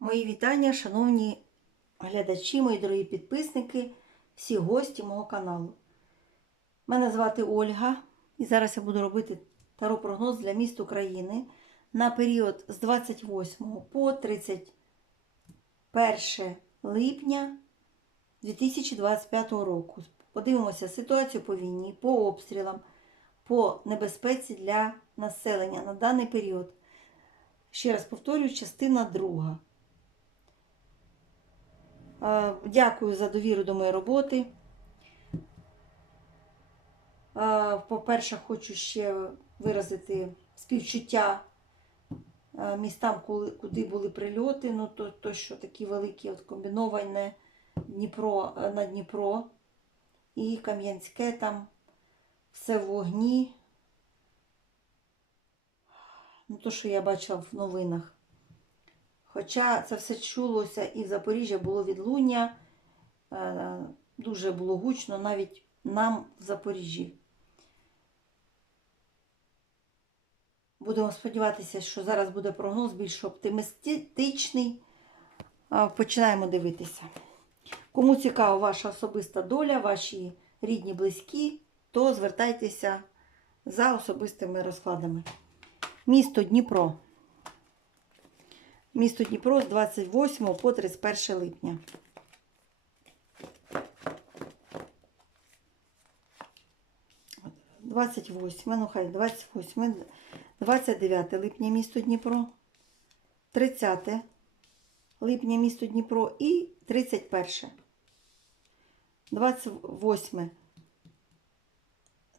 Мої вітання, шановні глядачі, мої дорогі підписники, всі гості мого каналу. Мене звати Ольга, і зараз я буду робити таро-прогноз для міст України на період з 28 по 31 липня 2025 року. Подивимося ситуацію по війні, по обстрілам, по небезпеці для населення на даний період. Ще раз повторюю, частина друга. Е, Дякую за довіру до моєї роботи. Е, По-перше, хочу ще виразити співчуття е, містам, куди були прильоти. Ну, то, то що такі великі от комбіновані Дніпро на Дніпро і Кам'янське там все в вогні. Ну, то, що я бачила в новинах. Хоча це все чулося і в Запоріжжя було відлуння, е, дуже було гучно навіть нам в Запоріжжі. Будемо сподіватися, що зараз буде прогноз більш оптимістичний. Починаємо дивитися. Кому цікава ваша особиста доля, ваші рідні, близькі, то звертайтеся за особистими розкладами. Місто Дніпро. Місто Дніпро з 28 по 31 липня. От, 28, ну хай 28, 29 липня місто Дніпро, 30 липня місто Дніпро і 31. 28.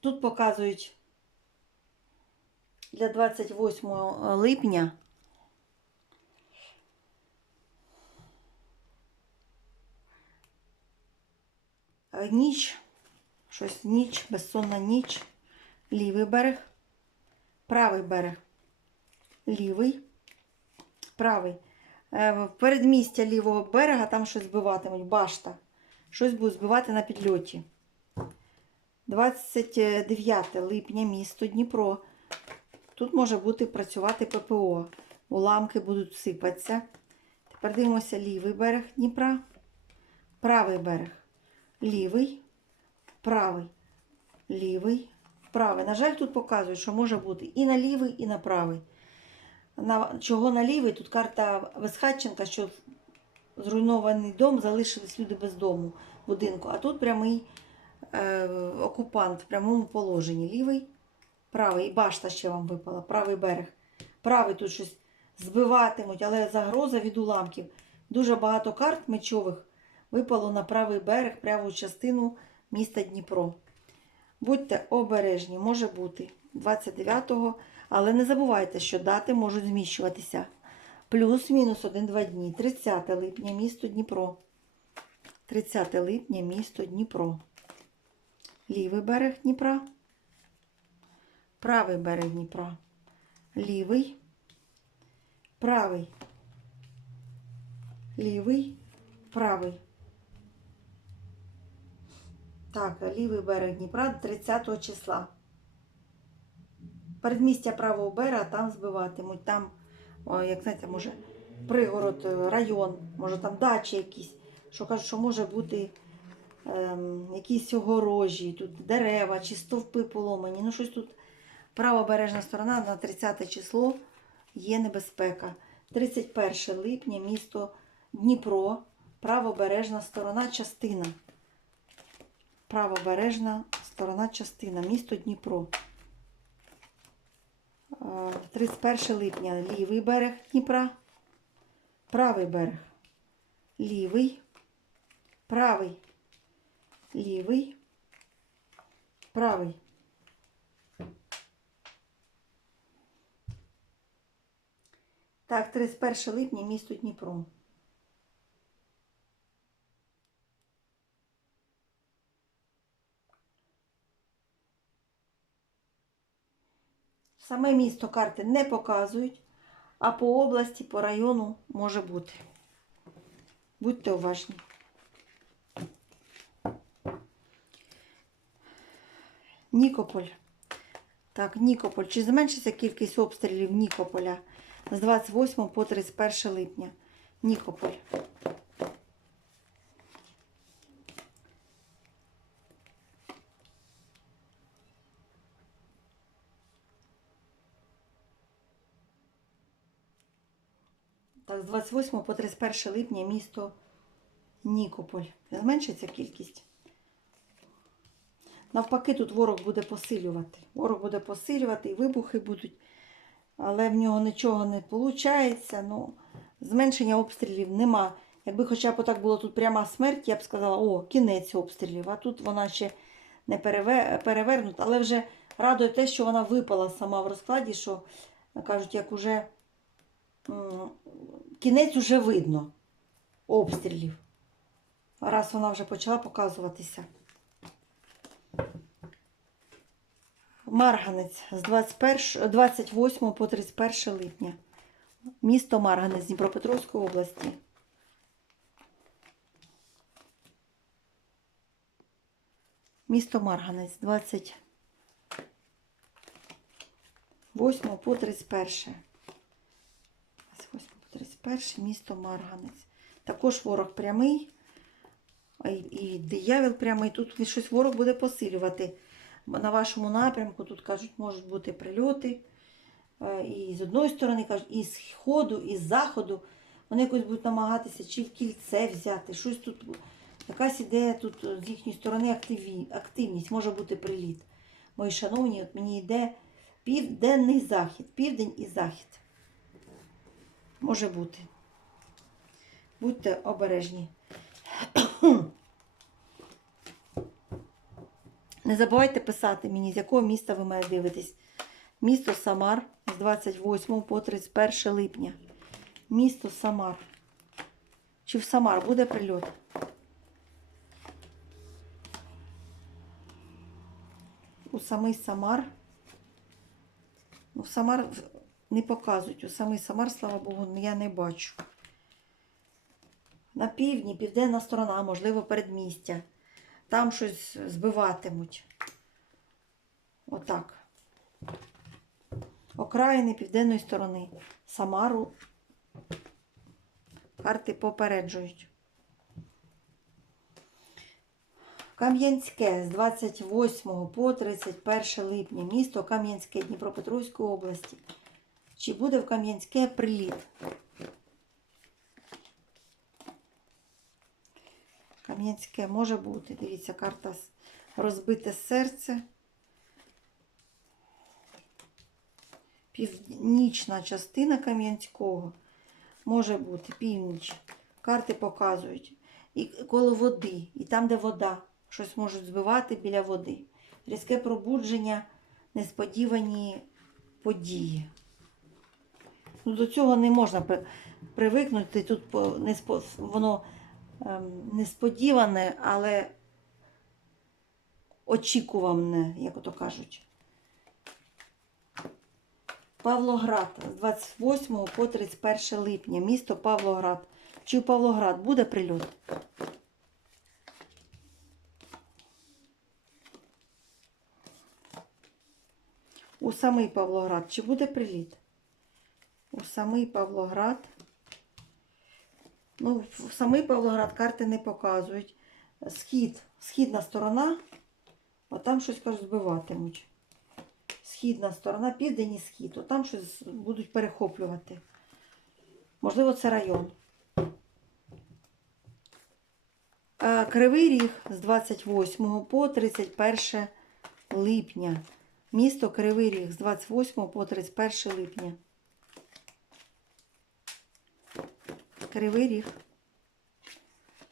Тут показують для 28 липня ніч, щось ніч, безсонна ніч, лівий берег, правий берег, лівий, правий. Е, В передмістя лівого берега там щось збиватимуть, башта. Щось будуть збивати на підльоті. 29 липня, місто Дніпро. Тут може бути працювати ППО. Уламки будуть сипатися. Тепер дивимося лівий берег Дніпра, правий берег лівий, правий, лівий, правий. На жаль, тут показують, що може бути і на лівий, і на правий. На, чого на лівий? Тут карта Висхатченка, що зруйнований дом, залишились люди без дому, будинку. А тут прямий е, окупант в прямому положенні. Лівий, правий, і башта ще вам випала, правий берег. Правий тут щось збиватимуть, але загроза від уламків. Дуже багато карт мечових випало на правий берег, праву частину міста Дніпро. Будьте обережні, може бути 29-го, але не забувайте, що дати можуть зміщуватися. Плюс-мінус 1-2 дні. 30 липня, місто Дніпро. 30 липня, місто Дніпро. Лівий берег Дніпра. Правий берег Дніпра. Лівий. Правий. Лівий. Правий. Так, лівий берег Дніпра 30 числа. Передмістя правого берега там збиватимуть. Там, як знаєте, може, пригород, е, район, може там дачі якісь. Що кажуть, що може бути ем, якісь огорожі, тут дерева чи стовпи поломані. Ну, щось тут правобережна сторона на 30 число є небезпека. 31 липня місто Дніпро, правобережна сторона частина. Правобережна сторона частина, місто Дніпро. Е, 31 липня лівий берег Дніпра, правий берег, лівий, правий, лівий, правий. Так, 31 липня місто Дніпро. Саме місто карти не показують, а по області, по району може бути. Будьте уважні. Нікополь. Так, Нікополь. Чи зменшиться кількість обстрілів Нікополя з 28 по 31 липня? Нікополь. Так, з 28 по 31 липня місто Нікополь. Зменшиться кількість. Навпаки, тут ворог буде посилювати. Ворог буде посилювати, і вибухи будуть, але в нього нічого не виходить. Ну, зменшення обстрілів нема. Якби хоча б так було тут пряма смерть, я б сказала, о, кінець обстрілів. А тут вона ще не перевернута. Але вже радує те, що вона випала сама в розкладі, що кажуть, як уже кінець уже видно обстрілів. Раз вона вже почала показуватися. Марганець з 21, 28 по 31 липня. Місто Марганець Дніпропетровської області. Місто Марганець з 28 по 31. 28 по 31 місто Марганець. Також ворог прямий. І диявол прямий. Тут щось ворог буде посилювати. На вашому напрямку тут кажуть, можуть бути прильоти. Е, І з одної сторони кажуть, і з сходу, і з заходу. Вони якось будуть намагатися чи в кільце взяти. Щось тут. Якась ідея тут е, з їхньої сторони активі, активність, може бути приліт. Мої шановні, от мені йде південний захід, південь і захід. Може бути. Будьте обережні. Не забувайте писати мені, з якого міста ви мене дивитесь. Місто Самар з 28 по 31 липня. Місто Самар. Чи в Самар буде прильот? У самий Самар. Ну, в Самар не показують. У самий Самар, слава Богу, я не бачу. На півдні, південна сторона, можливо, передмістя. Там щось збиватимуть. Отак. Окраїни південної сторони. Самару карти попереджують. Кам'янське з 28 по 31 липня. Місто Кам'янське Дніпропетровської області. Чи буде в Кам'янське приліт? Кам'янське може бути. Дивіться, карта розбите серце. Північна частина Кам'янського може бути північ. Карти показують. І коло води, і там, де вода, щось можуть збивати біля води. Різке пробудження, несподівані події. Ну, до цього не можна привикнути. Тут воно ем, несподіване, але очікуване, як ото кажуть. Павлоград з 28 по 31 липня. Місто Павлоград. Чи в Павлоград буде прильот? У самий Павлоград. Чи буде приліт? У самий Павлоград. Ну, в самий Павлоград карти не показують. Схід, східна сторона, от там щось кажуть, збиватимуть. Східна сторона, південь і схід. От там щось будуть перехоплювати. Можливо, це район. Кривий Ріг з 28 по 31 липня. Місто Кривий Ріг з 28 по 31 липня. Кривий Ріг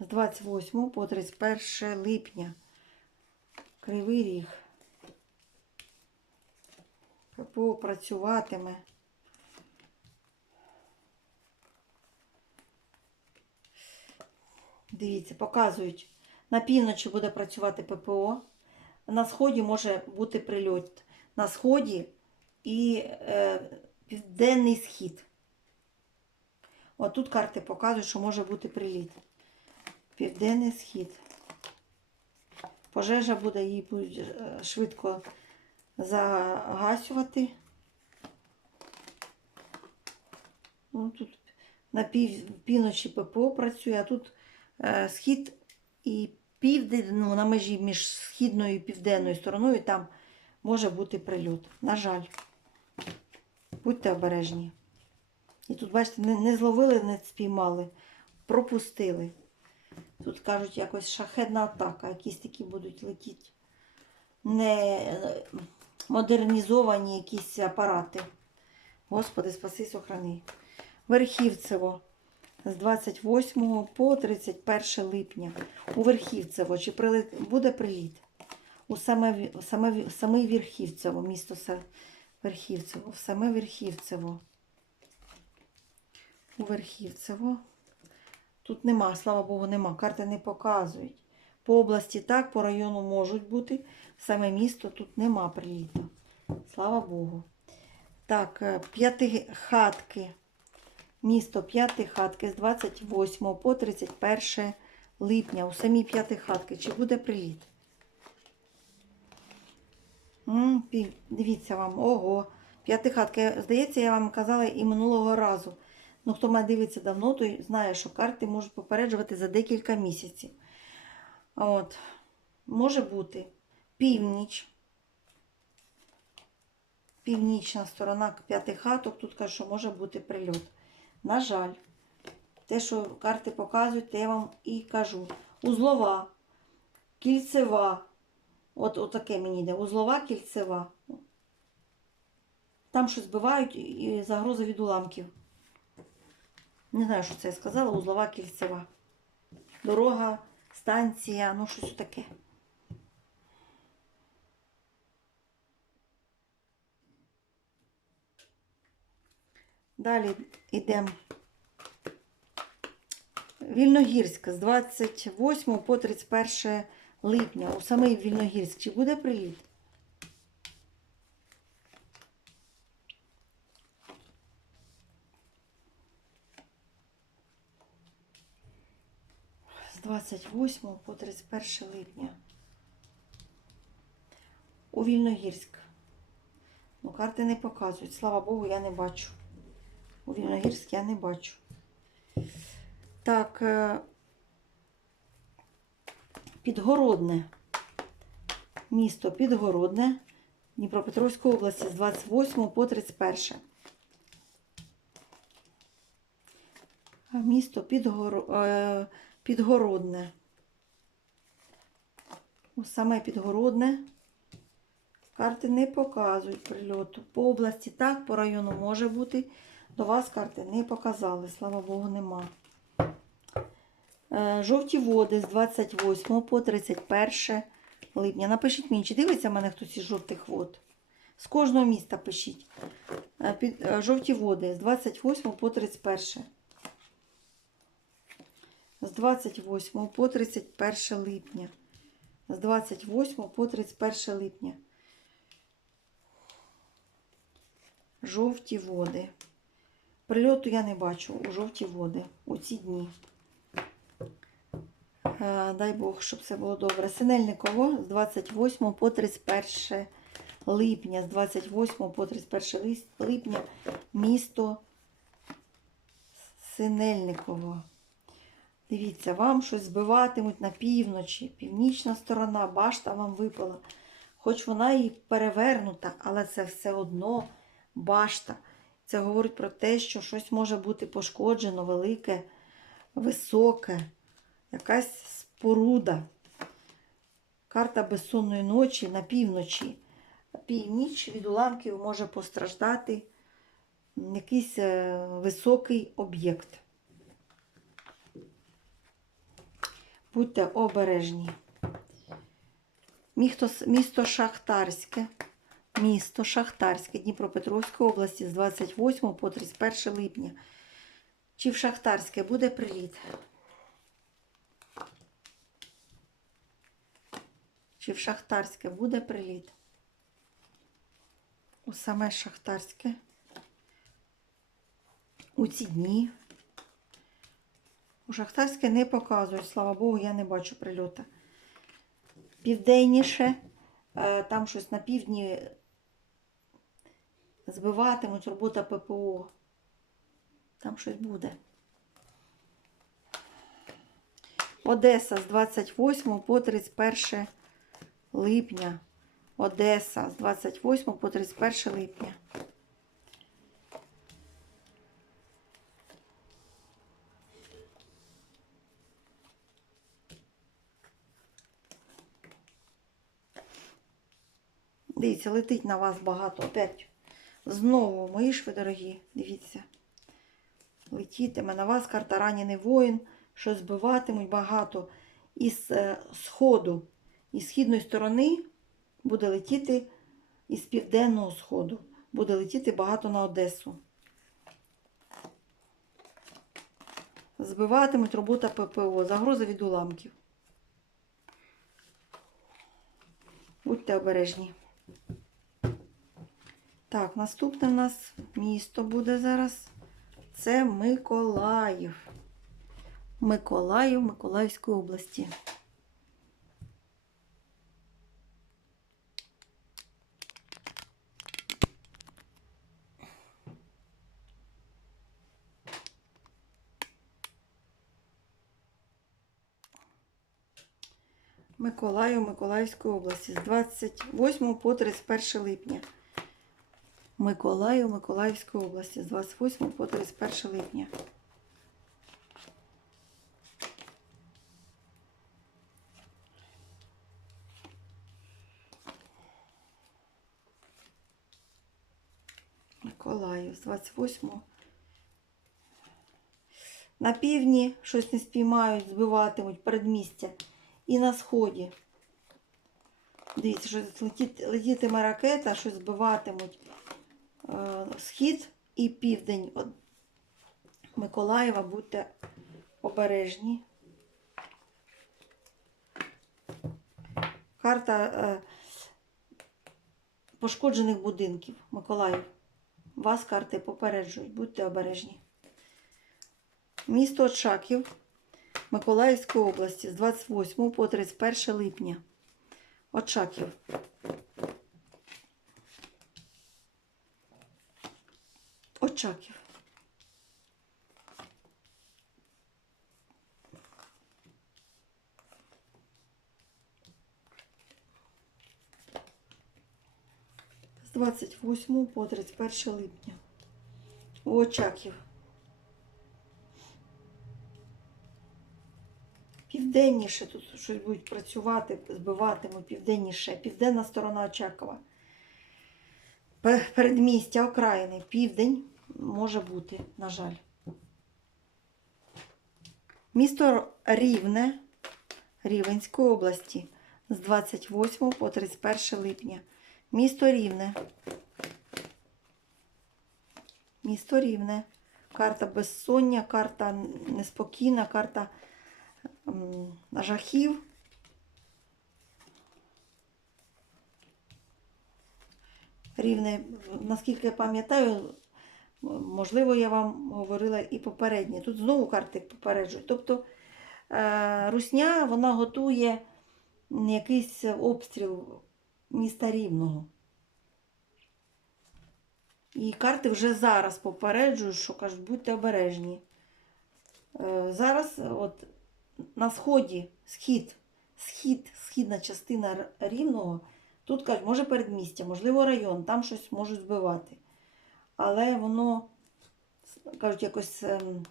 з 28 по 31 липня. Кривий Ріг. ППО працюватиме. Дивіться, показують. На півночі буде працювати ППО. На сході може бути прильот. На сході і е, південний схід. От тут карти показують, що може бути приліт. Південний схід. Пожежа буде, її е, швидко загасювати. Ну, тут на пів, півночі ППО працює, а тут е, схід і південь, ну, на межі між східною і південною стороною там може бути прильот. На жаль. Будьте обережні. І тут, бачите, не, не зловили, не спіймали, пропустили. Тут кажуть, якось шахедна атака, якісь такі будуть летіти. Не модернізовані якісь апарати. Господи, спаси, сохрани. Верхівцево з 28 по 31 липня. У Верхівцево. Чи прилет... буде приліт? У саме, саме, саме Верхівцево, місто Верхівцево. В саме Верхівцево. У Верхівцево. Тут нема, слава Богу, нема. Карти не показують. По області так, по району можуть бути. Саме місто тут нема приліту. Слава Богу. Так, е, п'ятихатки. Місто П'ятихатки з 28 по 31 липня. У самій П'ятихатки. Чи буде приліт? Дивіться вам, ого. П'ятихатки. Здається, я вам казала і минулого разу. Ну, хто мене дивиться давно, той знає, що карти можуть попереджувати за декілька місяців. От. Може бути північ. Північна сторона п'ятих хаток. Тут кажуть, що може бути прильот. На жаль, те, що карти показують, те я вам і кажу. Узлова, кільцева. От, от таке мені йде. Узлова, кільцева. Там щось збивають і загроза від уламків. Не знаю, що це я сказала. Узлова кільцева. Дорога, станція, ну щось таке. Далі йдемо. Вільногірська з 28 по 31 липня. У самий Вільногірськ. Чи буде приліт? З 28 по 31 липня. У Вільногірськ. Ну, карти не показують. Слава Богу, я не бачу. У Вільногірськ я не бачу. Так, е, Підгородне. Місто Підгородне Дніпропетровської області з 28 по 31. Місто Підгор... Підгородне. Ось Саме Підгородне. Карти не показують прильоту. По області так, по району може бути. До вас карти не показали, слава Богу, нема. Е, Жовті води з 28 по 31 липня. Напишіть мені, чи дивиться мене хтось із жовтих вод. З кожного міста пишіть. Е, е, Жовті води з 28 по 31. З 28 по 31 липня. З 28 по 31 липня. Жовті води. Прильоту я не бачу у жовті води у ці дні. Е, Дай Бог, щоб все було добре. Синельниково з 28 по 31 липня. З 28 по 31 липня місто Синельниково. Дивіться, вам щось збиватимуть на півночі. Північна сторона, башта вам випала. Хоч вона і перевернута, але це все одно башта. Це говорить про те, що щось може бути пошкоджено, велике, високе, якась споруда. Карта безсонної ночі на півночі. Північ від уламків може постраждати якийсь е, високий об'єкт. Будьте обережні. Місто, місто Шахтарське. Місто Шахтарське Дніпропетровської області з 28 по 31 липня. Чи в Шахтарське буде приліт? Чи в Шахтарське буде приліт? У саме Шахтарське. У ці дні. У Шахтарське не показують, слава Богу, я не бачу прильота. Південніше, е, там щось на півдні збиватимуть, робота ППО. Там щось буде. Одеса з 28 по 31 липня. Одеса з 28 по 31 липня. Дивіться, летить на вас багато. Опять. Знову, мої ж ви дорогі, дивіться. Летітиме на вас карта ранений воїн, що збиватимуть багато. Із е, сходу, із східної сторони буде летіти із південного сходу. Буде летіти багато на Одесу. Збиватимуть робота ППО, загроза від уламків. Будьте обережні. Так, наступне в нас місто буде зараз. Це Миколаїв. Миколаїв Миколаївської області. Миколаїв Миколаївської області з 28 по 31 липня. Миколаїв Миколаївської області з 28 по 31 липня. Миколаїв з 28. На півдні щось не спіймають, збиватимуть передмістя. І на сході. Дивіться, що летітиме ракета, щось збиватимуть схід і південь Миколаєва. Будьте обережні. Карта е, пошкоджених будинків. Миколаїв. Вас карти попереджують. Будьте обережні. Місто Очаків. Миколаївської області з 28 по 31 липня. Очаків. Очаків. З 28 по 31 липня. У Очаків. Південніше тут щось будуть працювати, збиватимуть південніше. Південна сторона Очакова. Передмістя окраїни. Південь може бути, на жаль. Місто Рівне Рівенської області з 28 по 31 липня. Місто Рівне. Місто Рівне. Карта безсоння, карта неспокійна, карта жахів. Рівне, наскільки я пам'ятаю, можливо, я вам говорила і попереднє. Тут знову карти попереджують. Тобто е, Русня вона готує якийсь обстріл міста Рівного. І карти вже зараз попереджують, що кажуть, будьте обережні. Е, Зараз от на сході, схід, схід, східна частина Рівного, тут кажуть, може передмістя, можливо, район, там щось можуть збивати. Але воно, кажуть, якось ем,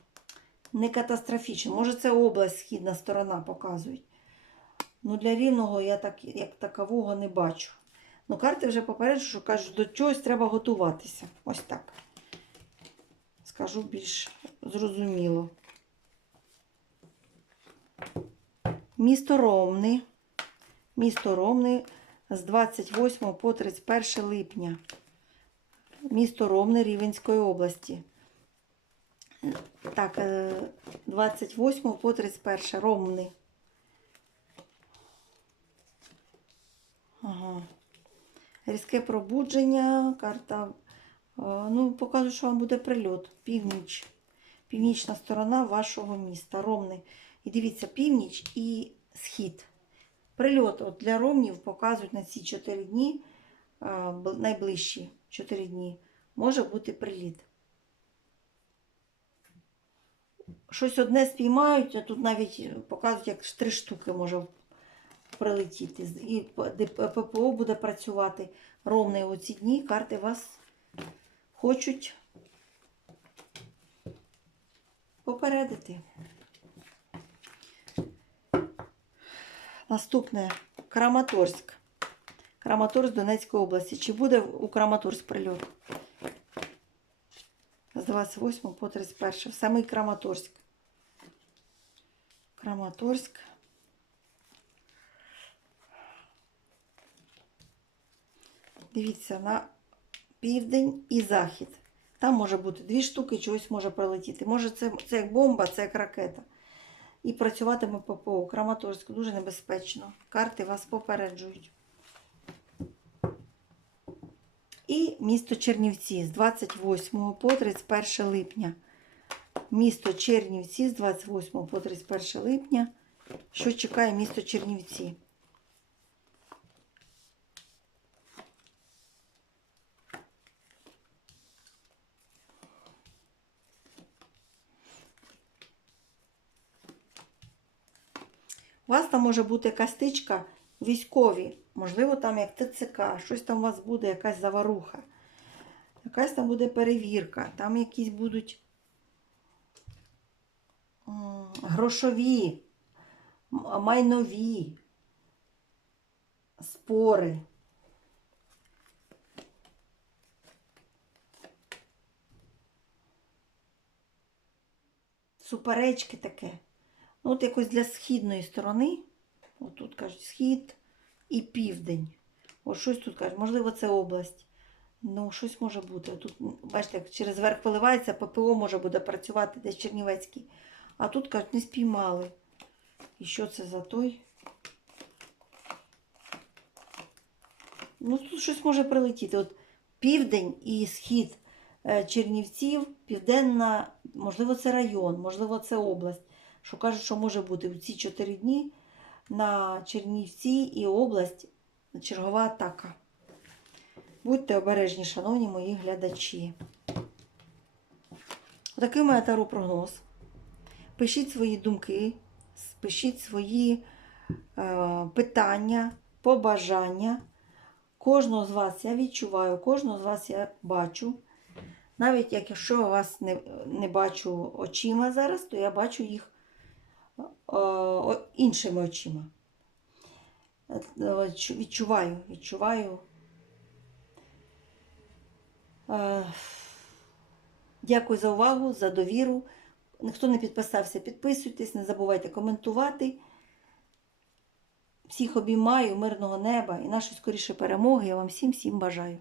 не катастрофічно. Може, це область, східна сторона показують. Ну, для рівного я так, як такового не бачу. Ну, карти вже попереджують, що кажуть, до чогось треба готуватися. Ось так. Скажу більш зрозуміло. Місто Ромни. Місто Ромни з 28 по 31 липня. Місто Ромни Рівенської області. Так, е, 28 по 31 Ромни. Ага. Різке пробудження, карта. е, Ну, покажу, що вам буде прильот. Північ. Північна сторона вашого міста. Ромни. І дивіться, північ і схід. Прильот от для ромнів показують на ці 4 дні, е, найближчі 4 дні, може бути приліт. щось одне спіймають, а тут навіть показують, як три штуки може прилетіти. І ППО буде працювати ровно у ці дні. Карти вас хочуть попередити. Наступне Краматорськ. Краматорськ Донецької області. Чи буде у Краматорськ прильот? З 28 по 31. В самий Краматорськ. Краматорськ. Дивіться, на південь і захід. Там може бути дві штуки, чогось може прилетіти. Може, це, це як бомба, це як ракета. І працюватиме ППО. Краматорськ дуже небезпечно. Карти вас попереджують. І місто Чернівці з 28 по 31 липня. Місто Чернівці з 28 по 31 липня. Що чекає місто Чернівці? У вас там може бути якась стичка військові, можливо, там як ТЦК, щось там у вас буде, якась заваруха, якась там буде перевірка, там якісь будуть грошові, майнові спори. Суперечки таке. Ну, от якось для східної сторони, от тут кажуть схід і південь. От щось тут кажуть, можливо, це область. Ну, щось може бути. Тут, бачите, як через верх поливається, ППО може буде працювати десь Чернівецький. А тут кажуть, не спіймали. І що це за той? Ну, тут щось може прилетіти. От південь і схід е, Чернівців, південна, можливо, це район, можливо, це область що кажуть, що може бути в ці чотири дні на Чернівці і область чергова атака. Будьте обережні, шановні мої глядачі. Отакий у мене таро прогноз. Пишіть свої думки, пишіть свої е, питання, побажання. Кожного з вас я відчуваю, кожного з вас я бачу. Навіть якщо я вас не, не бачу очима зараз, то я бачу їх іншими очима. Е, Відчуваю, відчуваю. Е, Дякую за увагу, за довіру. Хто не підписався, підписуйтесь, не забувайте коментувати. Всіх обіймаю, мирного неба і нашої скоріше перемоги. Я вам всім всім бажаю.